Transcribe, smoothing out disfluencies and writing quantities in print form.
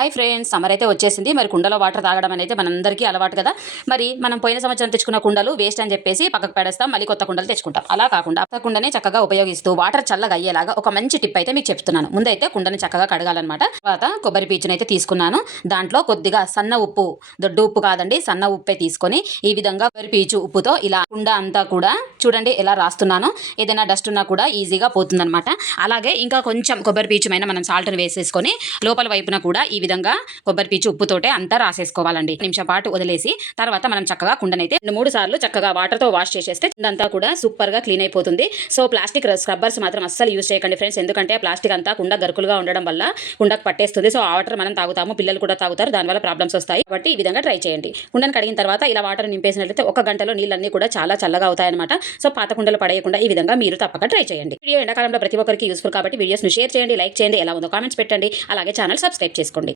Hi friends, summer అయితే వచ్చేసింది. మరి కుండలో వాటర్ తాగడం అనేది మనందరికీ అలవాటు కదా. మరి మనం పోయిన సంవత్సరం తెచ్చుకున్న కుండలు వేస్ట్ అని చెప్పేసి పక్కకు పెడేస్తాం, మళ్ళీ కొత్త కుండలు తెచ్చుకుంటాం. అలా కాకుండా కొత్త కుండనే చక్కగా ఉపయోగిస్తూ వాటర్ చల్లగా అయ్యేలాగా ఒక మంచి టిప్ అయితే మీకు చెప్తున్నాను. ముందైతే కుండని చక్కగా కడగాలన్నమాట. తర్వాత కొబ్బరి పీచునైతే అయితే తీసుకున్నాను. దాంట్లో కొద్దిగా సన్న ఉప్పు, దొడ్డు ఉప్పు కాదండి, సన్న ఉప్పే తీసుకొని ఈ విధంగా కొబ్బరి పీచు ఉప్పుతో ఇలా కుండ అంతా కూడా చూడండి ఎలా రాస్తున్నాను. ఏదైనా డస్ట్ ఉన్నా కూడా ఈజీగా పోతుందన్నమాట. అలాగే ఇంకా కొంచెం కొబ్బరి పీచుమైన మనం సాల్ట్ని వేసేసుకొని లోపల వైపున కూడా ఈ విధంగా కొబ్బరి పీచు ఉప్పుతోటే అంతా రాసేసుకోవాలండి. నిమిషం పాటు వదిలేసి తర్వాత మనం చక్కగా కుండనైతే 2-3 సార్లు చక్కగా వాటర్తో వాష్ చేసేస్తే కుండంతా కూడా సూపర్ గా క్లీన్ అయిపోతుంది. సో ప్లాస్టిక్ స్క్రబ్బర్స్ మాత్రం అస్సలు యూజ్ చేయకండి ఫ్రెండ్స్, ఎందుకంటే ప్లాస్టిక్ అంతా కుండ గరుకులుగా ఉండడం వల్ల కుండకు పట్టేస్తుంది. సో ఆ వాటర్ మనం తాగుతాము, పిల్లలు కూడా తాగుతారు, దానివల్ల ప్రాబ్లమ్స్ వస్తాయి. కాబట్టి ఈ విధంగా ట్రై చేయండి. కుండను కడిగిన తర్వాత ఇలా వాటర్ నింపేసినట్లయితే 1 గంటలో నీళ్ళన్నీ కూడా చాలా చల్లగా అవుతాయన్నమాట. సో పాత కుండలు పడేయకుండా ఈ విధంగా మీరు తప్పక ట్రై చేయండి. వీడియో ఎండాకాలంలో ప్రతి ఒక్కరికి యూస్ఫుల్ కాబట్టి వీడియోస్ను షేర్ చేయండి, లైక్ చేయండి, ఎలా ఉందో కామెంట్స్ పెట్టండి, అలాగే ఛానల్ సబ్స్క్రైబ్ చేసుకోండి.